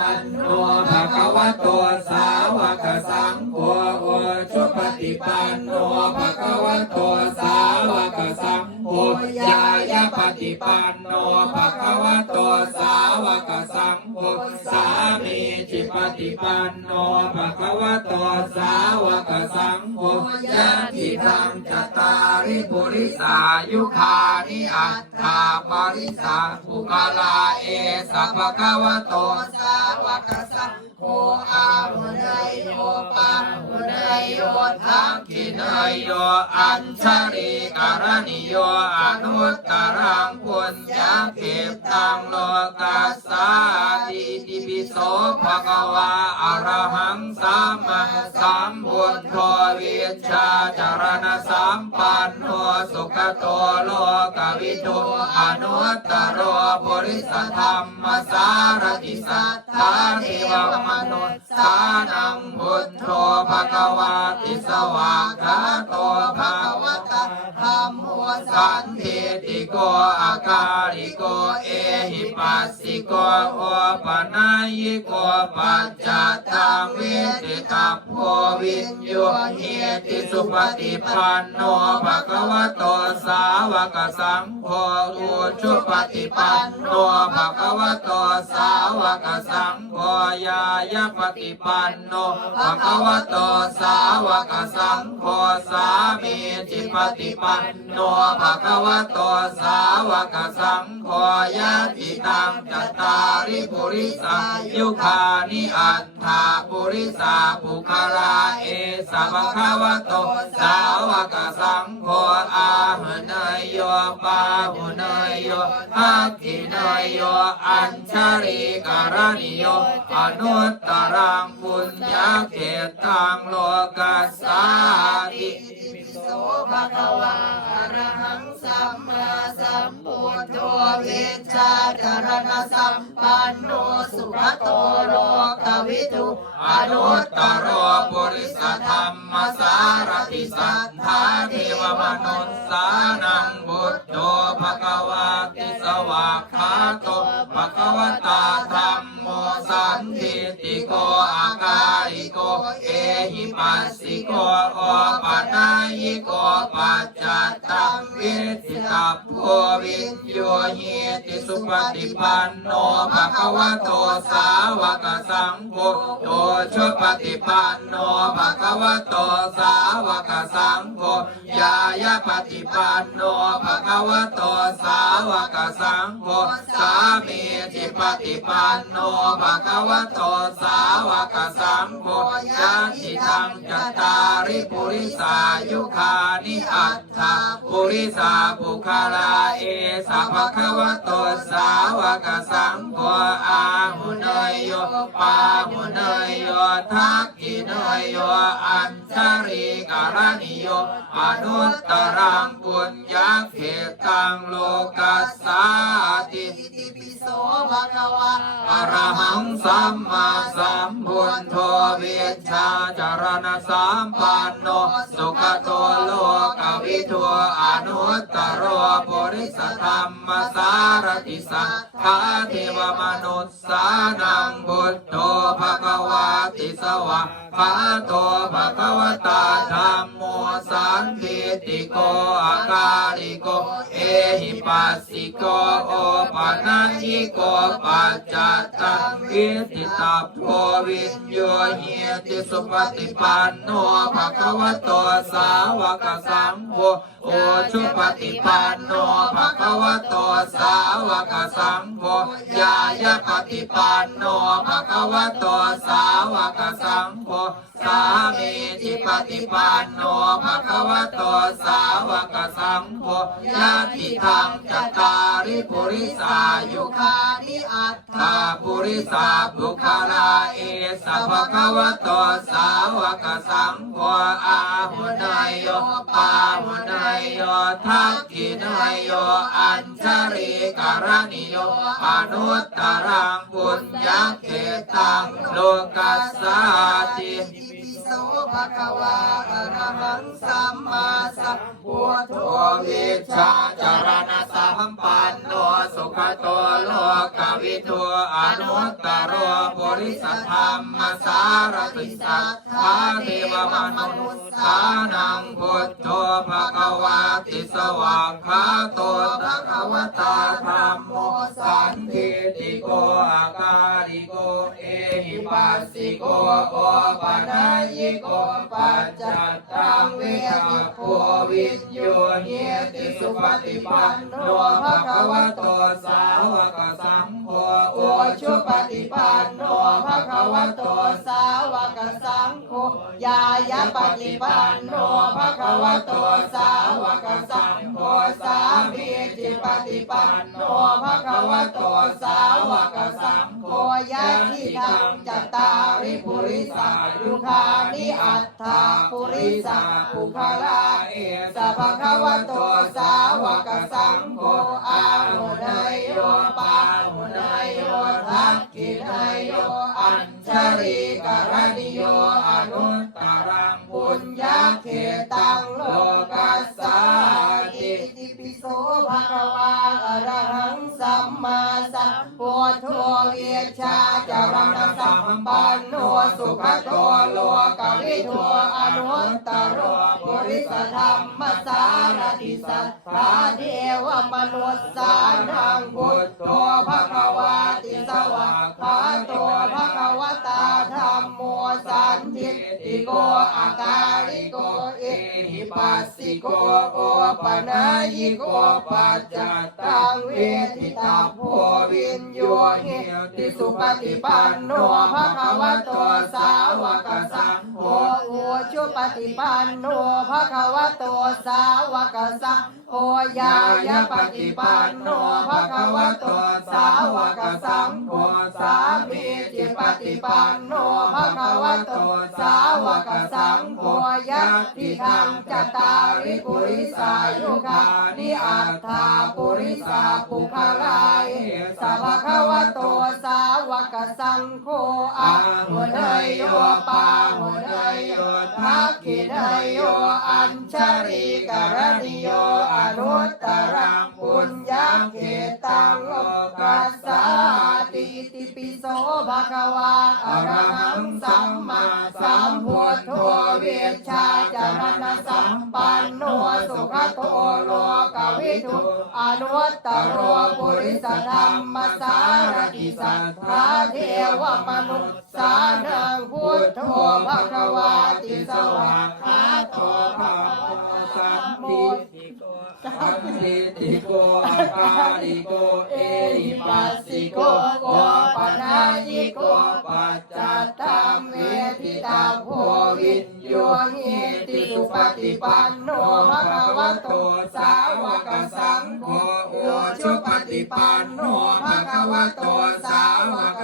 อันโนภะคะวะโตสาวกสังโฆโอชุปฏิปันโนภะคะวะโตสาวกสังโฆยายาปฏิปันโนภะคะวะโตสาวกสังโฆสามี จิปฏิปันโนภะคะวะโตสาวกสังโฆยะทิทังจตาริปุริสายุคานิอัตถาปริสาภุกาลาเอสัพพะคะวะโตสาวกสังโฆอาหุเนยโยปัง โยทักขิกินนายโยอัญชริการณิโยอนุตตรังปุญญาเกตังโลกัสสาติติปิโสภะคะวา ระหังสัมมาสัมพุทโธวิชาจารณสัมปันโนสุขโตโลกวิทูอนุตตรโปุริสธรรมสารติสัทธาเทวมนุษสานังพุทโธภะคะวะติสวากาโตภะวะต มโมสัสันเทิติโกอาการิโกเอหิปัสสิโกโอปนายิโกปัจจตังวิ ตัพโพวิญโยเฮติสุปฏิปันโนภะคะวะโตสาวกสังโฆอุชุปฏิปันโนภะคะวะโตสาวกสังโฆยายาปฏิปันโนภะคะวะโตสาวกสังโฆสามีจิปฏิปันโนภะคะวะโตสาวกสังโฆยะติตังจตาริปุริสายุคานิอัตถาปุริสาปุคาราเอสะภะคะวะโต สาวกสังโฆอาหุเนยโยปาหุเนยโยภักขิเนยโยอัญชริการณิโยอนุตตรังปุญญาเกตังโลกัสสาติโสภะคะวะ วิชาจารณสัมปันโนสุขโตโลกวิทูอนุตตรโรปุริสธรรมสารติสัทธาเทวมนุษสานังบุตโตภควะติสวากขาโตภควตาธรรมโมสันทิติโกอาการิโกเอหิปัสสิโกโอปัญญิโกปัจจตังวิสิ ตัพโพวิญโยเฮติสุปฏิปันโนภะคะวะโตสาวกสังโฆโตชุปฏิปันโนภะคะวะโตสาวกสังโฆยายาปฏิปันโนภะคะวะโตสาวกสังโฆสามีจิปฏิปันโนภะคะวะโตสาวกสังโฆยะติทังจัตตาริปุริสายุคานิอัตถาปุริสาปุคาลาเอสัพพะคะวะโตสาวกสังโฆอาหุเนยโยปาหุเนยโยทักขิเนยโยอัญชริกรณิโยอนุตตรังปุญญาเขตังโลกัสสาติติปิโสภะคะวะอรหังสัมมาสัมพุทโธวิชชาจารณสัมปันโนสุขโตโล กวิทูอนุตตรโรปุริสธรรมสารติสัทธาเทวมนุษย์สานังบุตโตภะคะวาติสวะภะโตภะคะวตาธรรมโมสันติติโกอาการิโกเอ หิปัสสิโกโอปะนัญิโกปัจจตังวิติตัพโพวิญโยเฮติสุปฏิปันโนภะคะวะโตสาวกสังโฆโอชุปฏิปันโนภะคะวะโตสาวกสังโฆยายาปฏิปันโนภะคะวะโตสาวกสังโฆามีจิปฏิปันโนภะคะวะโตสาวกสังโฆยะติทังจัตาริปุริสายุคานิอัตถาตาปุริสาบุคลาเอสัพพะคะวะโตสาวกสังโฆอาหุนายโยปาหุนายโยทักขินายโยอัญชริการณิโยอนุตตรังปุญญเกตังโลกัสสาติ โสภะคะวาอะระหังสัมมาสัมพุทโธวิชชาจารณสัมปันโนสุขโตโลกวิทูอนุตตรโรปุริสธรรมสารติสัทธาเทวมนุษสานังพุทโธภะคะวาติสวากขาโตภะคะวตาธรรมโมสันทิติโกอาการิโกเอ ปัสสิโกโอปนายโกปัจจัตตังเวทิโกวิญญูเนติสุปฏิปันโนภะคะวะโตสาวกสัุปฏิปันโนภะคะวะโตสาวกสังโฆยายาปฏิปันโนภะคะวะโตสาวกสังโฆสามีจิปฏิปันโนภะคะวะโตสาวกสังโฆยะทิทังจตาริปุริสายุคานิอัตถาปุริสาปุคลาเอสภะคะวะโตสาวกสังโฆอาหุน สัมมาสัมพุทโธเอชชาจารณสัมปันโนสุขโตโลกวิทูอนุตตรโรปุริสธรรมสารติสัทธาเทวมนุษสานังพุทโธ สันทิติโกอาการิโกเอหิปัสสิโกโอปะนายิโกปัจจัตตังเวทิตาโพวินโยเนติสุปฏิปันโนภะคะวะโตสาวกสังโฆโอชุปฏิปันโนภะคะวะโตสาวกสังโฆยายาปฏิปันโนภะคะวะโตสาวกสังโฆสามี จิปันโนภะคะวะโตสาวกสังโฆยะทิทังจตาริปุริสายุคานิอัตถาปุริสาปุคลายสัพพะวะโตสาวกสังโฆอาหุเนยโยปาหุเนยโยทักขิเนยโยอัญชริกรณิโยอนุตตรังปุญญาเขตังโลกัส สาติติปิโสภะคะวาอะระหังสัมมาสัมพุทโธเวชชาจารณสัมปันโนสุขโตโลกวิทูอนุตตรโรปุริสธรรมสารติสัทธาเทวมนุษสานังพุทโธภะคะวาติสวากขาโตภะคะวะสัมโม สันติติโกอาการิโก เอหิปัสสิโกโอปะนายิโกปัจจัตตังเวทิตาโพวิญโยหิติสุปฏิปันโนภะคะวะโตสาวกสังโฆโอชุปฏิปันโนภะคะวะโตสาวก